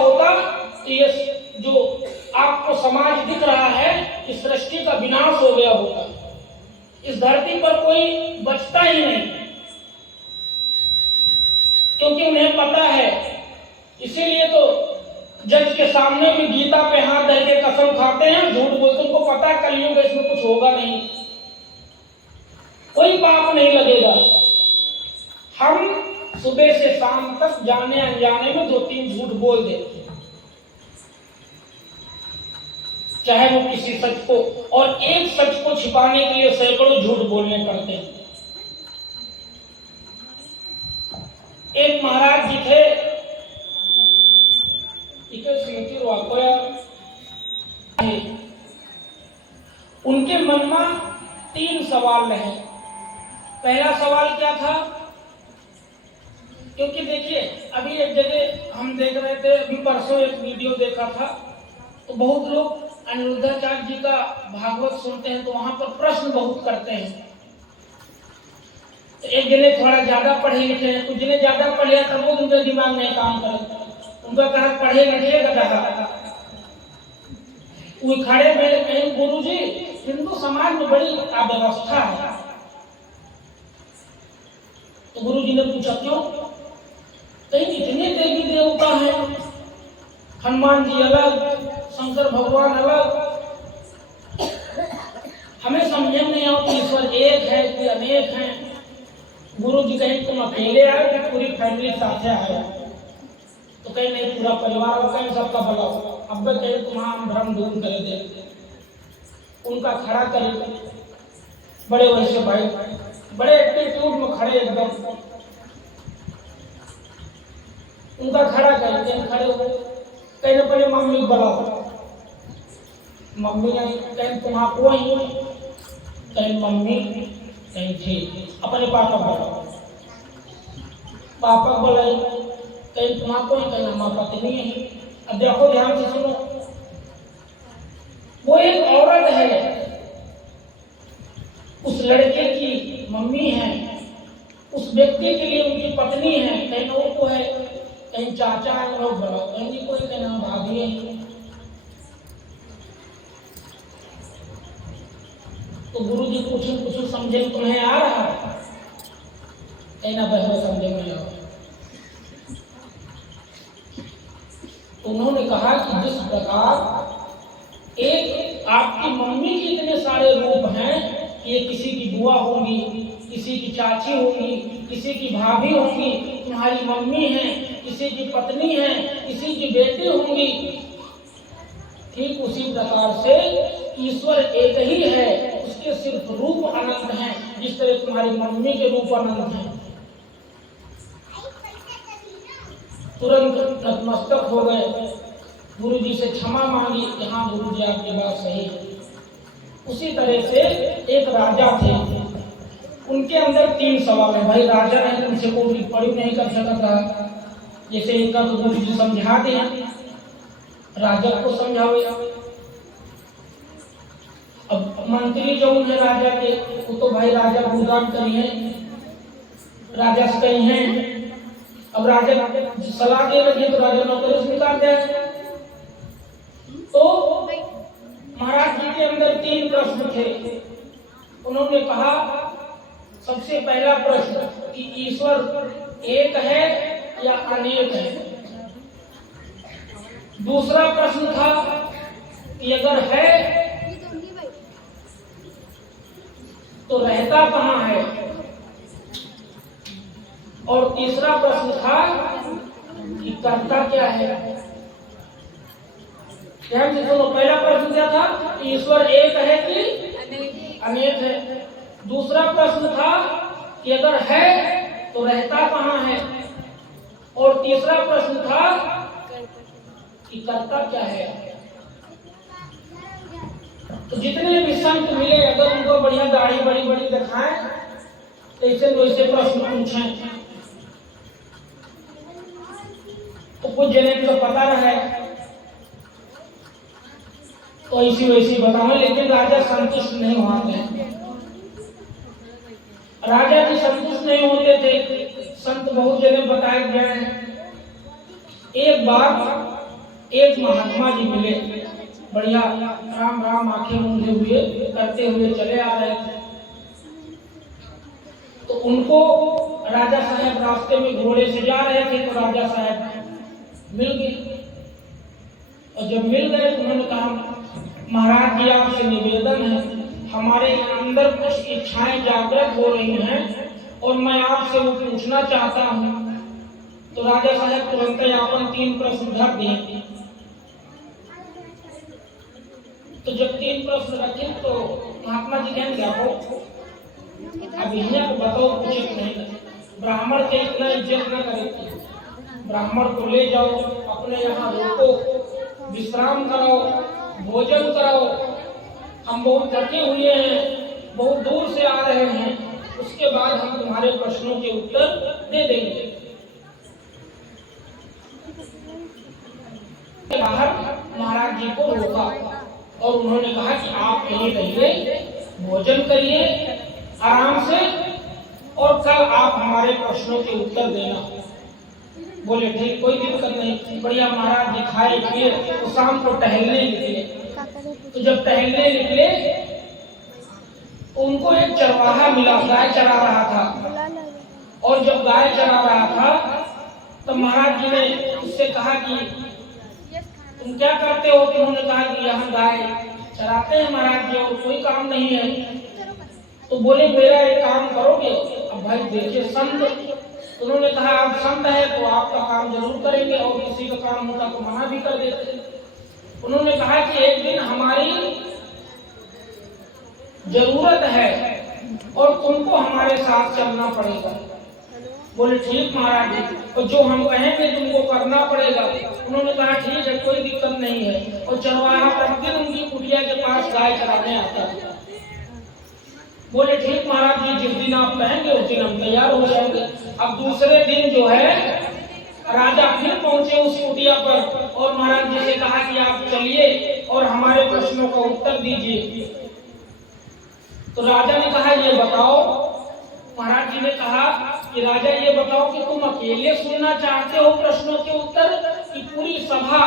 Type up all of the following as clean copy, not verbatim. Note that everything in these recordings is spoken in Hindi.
होता तो ये जो आपको समाज दिख रहा है इस सृष्टि का विनाश हो गया होता, इस धरती पर कोई बचता ही नहीं, क्योंकि उन्हें पता है। इसीलिए तो जज के सामने भी गीता पे हाथ धर के कसम खाते हैं, झूठ बोलते, उनको पता है कलयुग है, इसमें कुछ होगा नहीं, कोई पाप नहीं लगेगा। हम सुबह से शाम तक जाने अनजाने में 2-3 झूठ बोल देते हैं, चाहे वो किसी सच को, और एक सच को छिपाने के लिए सैकड़ों झूठ बोलने पड़ते हैं। एक महाराज जी थे, उनके मन में 3 सवाल रहे। पहला सवाल क्या था, क्योंकि देखिए अभी एक जगह हम देख रहे थे, अभी परसों एक वीडियो देखा था, तो बहुत लोग अनिरुद्धाचार्य जी का भागवत सुनते हैं, तो वहां पर प्रश्न बहुत करते हैं। तो एक जने थोड़ा ज्यादा पढ़े लिखे हैं, कुछ जने ज्यादा पढ़े तब वो उनका दिमाग नहीं काम करता, उनका कहा पढ़े लिखे गधा। वो खड़े में कहीं गुरु जी हिंदू समाज में बड़ी अव्यवस्था है। तो गुरु जी ने पूछा क्यों? कहीं इतने देवी देवता हैं, हनुमान जी अलग, शंकर भगवान अलग, हमें समझ नहीं आता ईश्वर एक है कि अनेक हैं। गुरु जी कहीं तुम अकेले आए कि पूरी फैमिली साथ आए? तो कहीं नहीं, पूरा परिवार और कहीं सबका भला हो। अब कहीं तुम्हारा भ्रम दूर कर दे, उनका खड़ा करे, बड़े वैसे भाई बड़े एटीट्यूड में खड़े एकदम, उनका खड़ा करके खड़े हो, कहीं न पहले मम्मी बुलाओ, मम्मी आई, कहीं तुम्हारा ही, कहीं मम्मी, कहीं थी, अपने पापा बुलाओ, पापा बुलाई, कहीं तुम्हारा ही, कहीं हमारा पत्नी है। अब देखो ध्यान से सुनो, वो एक औरत है, उस लड़के की मम्मी है, उस व्यक्ति के लिए उनकी पत्नी है, कहीं वो को है, कहीं चाचा है, लोग बड़ा, कहीं कोई कहना भाभी है। तो गुरु जी पूछो समझे तुम्हें आ रहा है? कहना बहन समझे नहीं आ। उन्होंने कहा कि जिस प्रकार एक आपकी मम्मी के इतने सारे रूप हैं कि ये किसी की बुआ होंगी, किसी की चाची होंगी, किसी की भाभी होंगी, तुम्हारी मम्मी है, किसी की पत्नी है, किसी की बेटी होंगी, ठीक उसी प्रकार से ईश्वर एक ही है, उसके सिर्फ रूप अनंत हैं, जिस तरह तुम्हारी मम्मी के रूप अनंत हैं। तुरंत नतमस्तक हो गए, गुरु जी से क्षमा मांगी कि हाँ गुरु जी आपकी बात सही है। उसी तरह से एक राजा थे, उनके अंदर 3 सवाल है। भाई राजा है, उनसे कोई टिप्पणी नहीं कर सकता, जैसे इनका तो गुरु जी समझा दिया, राजा को समझाओ। अब मंत्री जो है राजा के, वो तो भाई राजा भूदान करिए, राजा से कहीं है। अब राजा सलाह दे लगे तो राजा नौकरी से निकाल दे। तो महाराज जी के अंदर 3 प्रश्न थे। उन्होंने कहा सबसे पहला प्रश्न कि ईश्वर एक है या अनेक है। दूसरा प्रश्न था कि अगर है तो रहता कहाँ है। और तीसरा प्रश्न था कि करता क्या है। ध्यान से सुनो, पहला प्रश्न क्या था, ईश्वर एक है कि अनेक है। दूसरा प्रश्न था कि अगर है तो रहता कहाँ है। और तीसरा प्रश्न था कि करता क्या है। तो जितने भी संत मिले, अगर उनको बढ़िया दाढ़ी बड़ी बड़ी दिखाएं तो ऐसे प्रश्न पूछें तो कुछ जने को पता रहे तो ऐसी वैसी बताओ। लेकिन राजा संतुष्ट नहीं होते, राजा जी संतुष्ट नहीं होते थे। संत बहुत जगह बताए गए हैं। एक बार एक महात्मा जी मिले, बढ़िया राम राम आंखें मूंदे हुए करते हुए चले आ रहे थे। तो उनको राजा साहब रास्ते में घोड़े से जा रहे थे, तो राजा साहब मिल गए। और जब मिल गए तो उन्होंने कहा, महाराज जी आपसे निवेदन है, हमारे अंदर कुछ इच्छाएं जागृत हो रही हैं और मैं आपसे वो पूछना चाहता हूँ। तो राजा साहब तुरंत अपन 3 प्रश्न धर दिए। तो जब 3 प्रश्न रखे तो महात्मा जी कहेंगे, अब यहाँ को बताओ, उचित नहीं, ब्राह्मण के इतना इज्जत न करे, ब्राह्मण को ले जाओ, अपने यहाँ रोको, विश्राम कराओ, भोजन कराओ, हम बहुत थके हुए हैं, बहुत दूर से आ रहे हैं, उसके बाद हम तुम्हारे प्रश्नों के उत्तर दे देंगे। बाहर महाराज जी को रोका और उन्होंने कहा कि आप यहीं रहिए, भोजन करिए आराम से, और कल आप हमारे प्रश्नों के उत्तर देना। बोले ठीक, कोई दिक्कत नहीं। बढ़िया महाराज जी खाए पिए तो शाम को टहलने निकले। तो जब टहलने निकले तो उनको एक चरवाहा मिला, गाय चरा रहा था। और जब गाय चरा रहा था तो महाराज जी ने उससे कहा कि तुम क्या करते हो? तो उन्होंने कहा कि यहाँ गाय चराते हैं महाराज जी, और कोई काम नहीं है। तो बोले मेरा एक काम करोगे? अब भाई देखिए संत, उन्होंने कहा आप संत है तो आपका काम जरूर करेंगे, और किसी का काम होता तो मना भी कर देते। उन्होंने कहा कि एक दिन हमारी जरूरत है और तुमको हमारे साथ चलना पड़ेगा। बोले ठीक महाराज जी, और जो हम कहेंगे तुमको करना पड़ेगा। उन्होंने कहा ठीक है, कोई दिक्कत नहीं है। और चरवाहा प्रतिदिन उनकी कुटिया के पास गाय चराने आता है। बोले ठीक महाराज जी, जिस दिन आप कहेंगे उस दिन हम तैयार हो जाएंगे। अब दूसरे दिन जो है राजा फिर पहुंचे उस कुटिया पर और महाराज जी से कहा कि आप चलिए और हमारे प्रश्नों का उत्तर दीजिए। तो राजा ने कहा ये बताओ, महाराज जी ने कहा कि राजा ये बताओ कि तुम अकेले सुनना चाहते हो प्रश्नों के उत्तर, कि पूरी सभा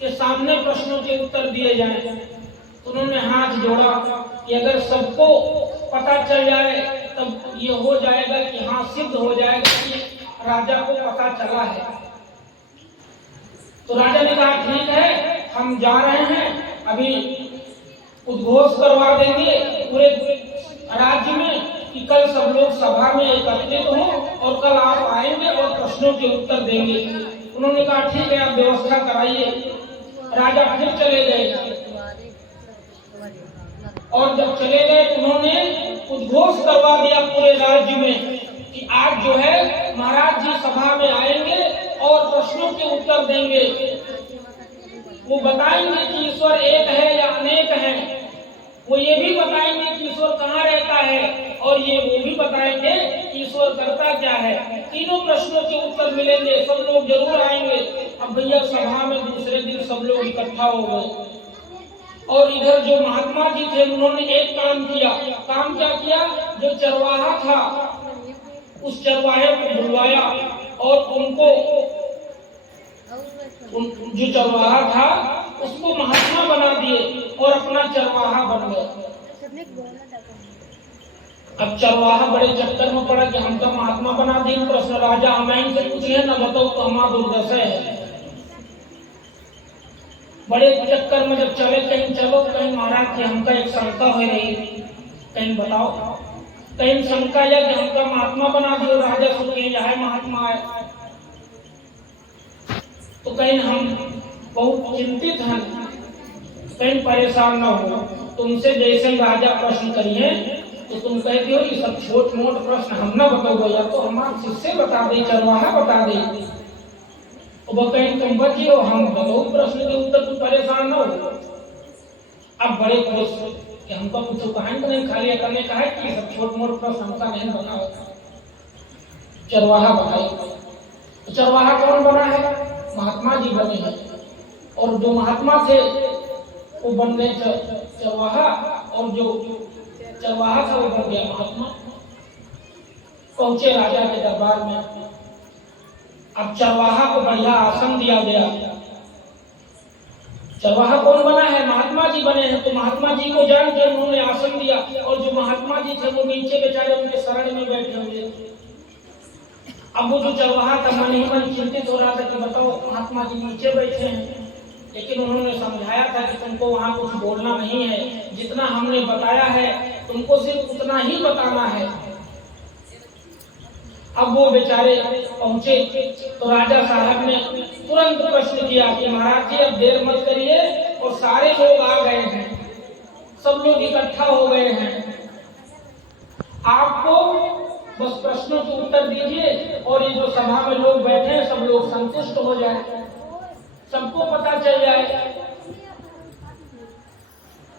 के सामने प्रश्नों के उत्तर दिए जाएं? उन्होंने हाथ जोड़ा कि अगर सबको पता चल जाए तब ये हो जाएगा कि हाँ, सिद्ध हो जाएगा कि राजा को पता चला है। तो राजा ने कहा ठीक है, हम जा रहे हैं, अभी उद्घोष करवा देंगे पूरे राज्य में कि कल सब लोग सभा में एकत्रित हों और कल आप आएंगे और प्रश्नों के उत्तर देंगे। उन्होंने कहा ठीक है, आप व्यवस्था कराइए। राजा फिर चले गए और जब चले गए तो उन्होंने उद्घोष करवा दिया पूरे राज्य में कि आज जो है महाराज जी सभा में आएंगे और प्रश्नों के उत्तर देंगे। वो बताएंगे कि ईश्वर एक है या अनेक है, वो ये भी बताएंगे कि ईश्वर कहाँ रहता है, और ये वो भी बताएंगे कि ईश्वर करता क्या है। तीनों प्रश्नों के उत्तर मिलेंगे, सब लोग जरूर आएंगे। अब भैया सभा में दूसरे दिन सब लोग इकट्ठा हो गए और इधर जो महात्मा जी थे उन्होंने एक काम किया। काम क्या किया? जो चरवाहा था उस चरवाहे को बुलवाया और उनको जो चरवाहा था उसको महात्मा बना दिए और अपना चरवाहा बन गए। अब चरवाहा बड़े चक्कर में पड़ा कि हमका महात्मा बना दिए। प्रश्न राजा हमें से पूछे न बताओ तो हमारा दुर्दशा है। बड़े चक्कर में जब चले, कहीं चलो कहीं महाराज की हमका एक शंका हो रही, कहीं बताओ, कहीं शंका या कि हमका महात्मा बना दियो। राजा सोचे यह महात्मा है, तो कहीं हम बहुत चिंतित हैं, कहीं परेशान न हो। तुमसे जैसे राजा प्रश्न करिए तो तुम कहते हो ये सब छोट मोट प्रश्न हम न बताओ, या तो हमारे शिष्य बता दे, चरवाहा बता दे, वो कहीं तुम बचे हो, हम बताओ प्रश्न के उत्तर, तुम परेशान न हो। अब बड़े खुश कि हमको कुछ कहानी तो नहीं, खाली करने का है कि सब छोट मोट प्रश्न हमका नहीं बना होता। चरवाहा बनाए, तो चरवाहा कौन बना है? महात्मा जी बने हैं, और जो महात्मा थे वो बन गए चरवाहा, और जो चरवाहा था वो बन गया महात्मा। पहुंचे राजा के दरबार में। अब चरवाहा को बढ़िया आसन दिया गया चरवाहा कौन बना है? महात्मा जी बने हैं। तो महात्मा जी को जान के उन्होंने आसन दिया, और जो महात्मा जी थे वो नीचे बेचारे उनके शरण में बैठे हुए थे। अब वो जो चरवाहा था मन ही मन चिंतित हो रहा था कि बताओ महात्मा जी नीचे बैठे हैं, लेकिन उन्होंने समझाया था कि तुमको वहां कुछ बोलना नहीं है, जितना हमने बताया है तुमको सिर्फ उतना ही बताना है। अब वो बेचारे पहुंचे तो राजा साहब ने तुरंत प्रश्न किया कि महाराज जी अब देर मत करिए, और सारे लोग आ गए हैं, सब लोग इकट्ठा हो गए हैं, आपको बस प्रश्नों के उत्तर दीजिए और ये जो सभा में लोग बैठे हैं सब लोग संतुष्ट हो जाए, सबको पता चल जाए।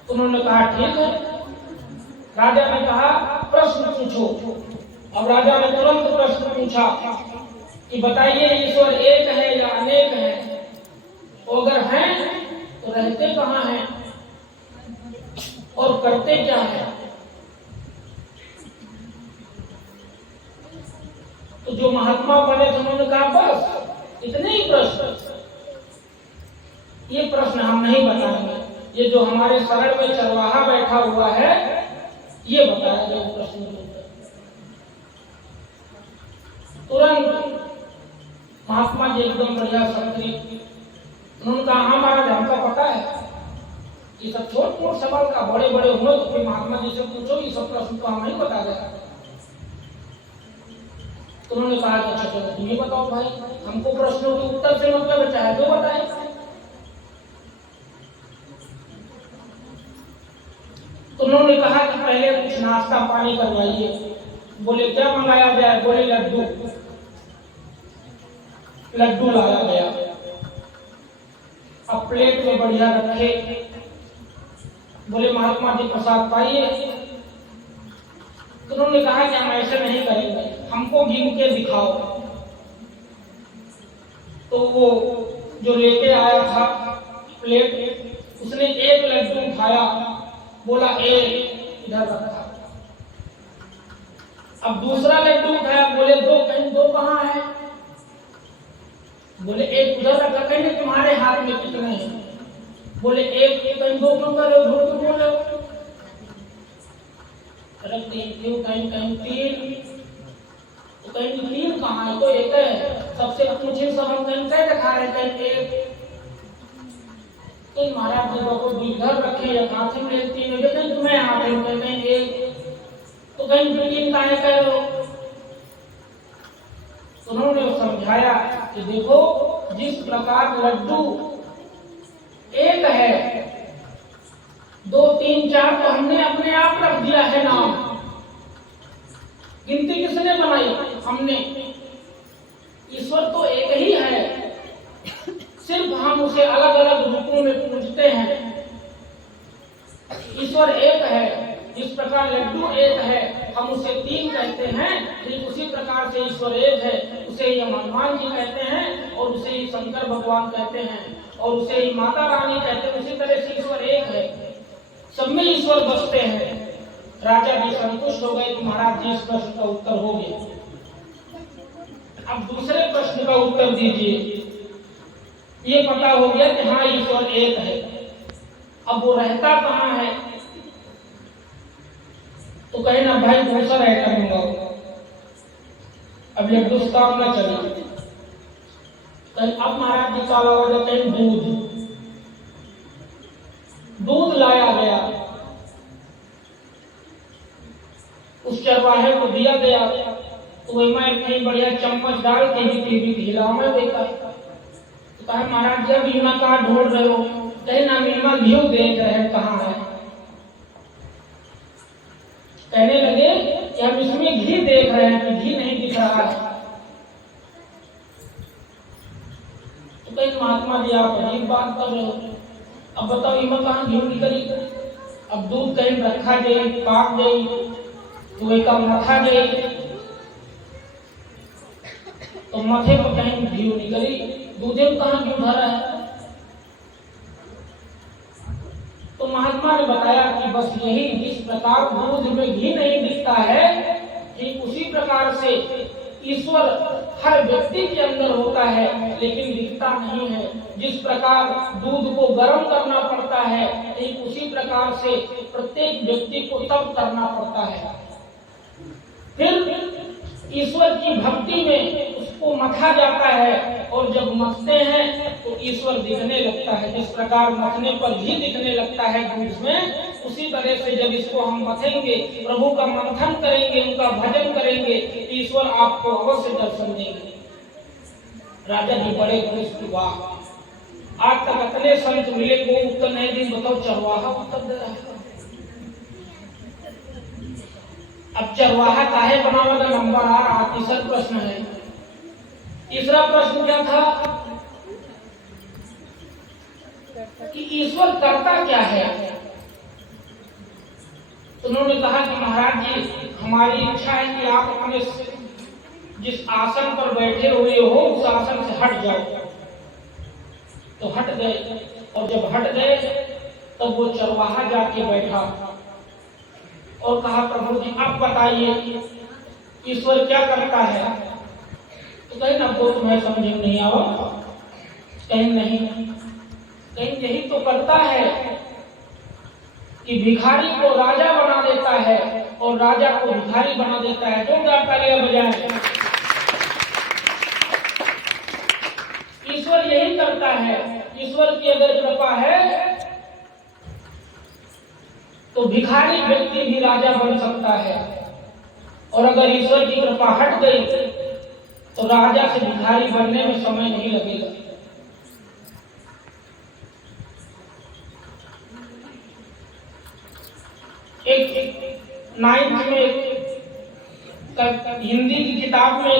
उन्होंने कहा ठीक है। राजा ने कहा प्रश्न पूछो। अब राजा ने तुरंत प्रश्न पूछा कि बताइए ईश्वर एक है या अनेक है, तो अगर हैं तो रहते कहाँ हैं और करते क्या है? तो जो महात्मा बने थे उन्होंने कहा बस इतने ही प्रश्न, ये प्रश्न हम नहीं बताएंगे, ये जो हमारे शरण में चरवाहा बैठा हुआ है ये बताएंगे प्रश्न के उत्तर। तुरंत महात्मा जी एकदम बढ़िया सक्रिय, उन्होंने कहा हाँ महाराज हमको पता है, ये सब छोट मोट सवाल का बड़े बड़े हुए तो फिर महात्मा जी से पूछो, ये सब प्रश्न तो हम नहीं बता देगा। तो उन्होंने कहा कि अच्छा चलो तुम ही बताओ भाई, हमको प्रश्नों के उत्तर से मतलब चाहे तो बताए। तो उन्होंने कहा कि पहले कुछ नाश्ता पानी करवाइए। बोले क्या मंगाया जाए? बोले लड्डू। लड्डू लाया गया, अब प्लेट में बढ़िया रखे। बोले महात्मा जी प्रसाद पाइए। तो उन्होंने कहा कि हम ऐसे नहीं करेंगे, हमको गिन के दिखाओ। तो वो जो लेके आया था प्लेट, उसने एक लड्डू उठाया, बोला एक, इधर रखा। अब दूसरा लड्डू उठाया, बोले दो, कहीं दो कहाँ है? बोले एक उधर रखा। कहीं तुम्हारे हाथ में कितने हैं? बोले एक, कहीं दो क्यों कर रहे हो? झूठ क्यों बोल रहे हो? क्यों कहीं कहीं तीन, तो कहीं तीन कहाँ है? तो एक है। सबसे पूछे सब हम कहीं कहीं दिखा रहे, कहीं एक। तो महाराज जी को इधर रखे या कांचे में तीन है, कहीं तुम्हें हाथ है कहीं एक, तो कहीं तीन कहाँ कह रहे हो? उन्होंने समझाया कि देखो जिस प्रकार लड्डू एक है, दो तीन चार तो हमने अपने आप रख दिया है नाम, गिनती किसने बनाई? हमने। ईश्वर तो एक ही है, सिर्फ हम उसे अलग अलग रूपों में पूजते हैं। ईश्वर एक है, जिस प्रकार लड्डू एक है हम उसे तीन कहते हैं, ठीक उसी प्रकार से ईश्वर एक है, उसे ही हम हनुमान जी कहते हैं, और उसे ही शंकर भगवान कहते हैं, और उसे ही माता रानी कहते हैं। उसी तरह से ईश्वर एक है, सब में ईश्वर बसते हैं। राजा जी संतुष्ट हो गए कि महाराज जी इस प्रश्न का उत्तर हो गया। अब दूसरे प्रश्न का उत्तर दीजिए। ये पता हो गया कि हाँ ईश्वर एक है, अब वो रहता कहाँ है? तो कहे ना भाई दूसरा आइटम मंगाओ, अब लड्डू काम ना चले। कहीं अब महाराज जी का हो जाता है दूध लाया गया, उस चरवाहे को दिया गया, तो वही मैं कहीं बढ़िया चम्मच डाल के भी खिलाओ में देखा। तो कहा महाराज जी अब मीमा कहाँ ढूंढ रहे हो? कहे ना मीमा घी देख रहे हैं कहाँ है। कहने लगे कि हम इसमें घी देख रहे हैं कि घी नहीं दिख रहा है। तो कहीं महात्मा जी आप अजीब बात कर रहे हो, अब बताओ ईमा कहाँ घी निकली? अब दूध कहीं रखा गई, पाक गई, तो का मथा गई, तो मथे पर कहीं घी निकली, दूधे में कहाँ घी भरा है? तो महात्मा ने बताया कि बस यही, जिस प्रकार दूध में घी नहीं दिखता है, ठीक उसी प्रकार से ईश्वर हर व्यक्ति के अंदर होता है लेकिन दिखता नहीं है। जिस प्रकार दूध को गर्म करना पड़ता है, ठीक उसी प्रकार से प्रत्येक व्यक्ति को तप करना पड़ता है। फिर ईश्वर की भक्ति में उसको मथा जाता है और जब मथते हैं तो ईश्वर दिखने लगता है। जिस प्रकार मथने पर घी दिखने लगता है दूध में, उसी तरह से जब इसको हम मथेंगे, प्रभु का मंथन करेंगे, उनका भजन करेंगे, ईश्वर आपको अवश्य दर्शन देंगे। राजा जी बड़े खुश हुआ। आज तक इतने संत मिले, कोई उत्तर नहीं दी। बताओ चरवाहा उत्तर दे रहा है। अब चरवाहा काहे बनावा का नंबर आ रहा, तीसरा प्रश्न है। तीसरा प्रश्न क्या था कि ईश्वर करता क्या है। उन्होंने कहा कि महाराज जी, हमारी इच्छा है कि आप अपने जिस आसन पर बैठे हुए हो उस आसन से हट जाओ। तो हट गए, और जब हट गए तब वो चरवाहा जाके बैठा और कहा प्रभु जी आप बताइए ईश्वर क्या करता है। तो कहीं ना वो तुम्हें समझ में नहीं आवा, कहीं नहीं, कहीं यही तो करता है कि भिखारी को राजा बना देता है और राजा को भिखारी बना देता है। जोरदार तालियां बजाएं। ईश्वर यही करता है। ईश्वर की अगर कृपा है तो भिखारी व्यक्ति भी राजा बन सकता है, और अगर ईश्वर की कृपा हट गई तो राजा से भिखारी बनने में समय नहीं लगेगा। एक 9th में हिंदी की किताब में